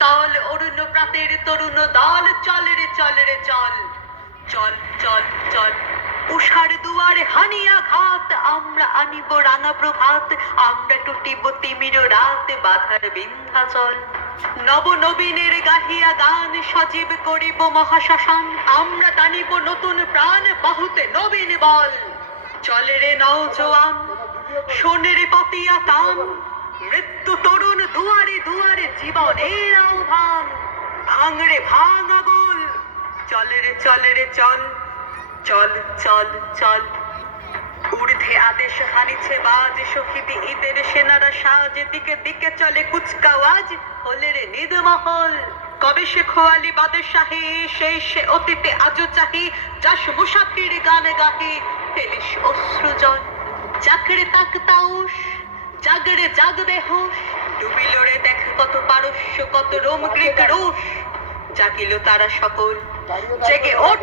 দল অরুণ প্রাতের তরুণ দল চল রে চল রে চল চল চল চল উষার দুয়ারে হানিয়া ঘাত আমরা আনিব রাঙা প্রভাত আমরা টুটিব তিমির রাত বাধার বিন্ধ্যাচল নব নবীনের গাহিয়া গান সজীব করিব মহাশ্মশান আমরা টানিব নতুন প্রাণ বাহুতে নবীন বল চলে রে নওজোয়ান শোনে রে পাতিয়া টান মৃত্যু তরুণ দুয়ারে দুয়ারে জীবনের আহ্বান ভাঙরে ভাঙা বল চলে রে চল চল চল চল ঊর্ধ্বে আদেশ হানিছে বাজ শহীদ ঈদের সেনারা সাজ দিকে দিকে চলে কুচকাওয়াজ হলে রে নিদমহল কবে সে খোয়ালি বাদশাহী সেই সে অতীতে আজও চাহি যাস মুসাফির গান গাহি ফেলিস অশ্রুজল চাকরে তাক তাউস জাগরে জাগবে হোস ডুবিল রে দেখ কত পারস্য কত রোম গ্রিক রুশ জাগিল তারা সকল জেগে ওঠ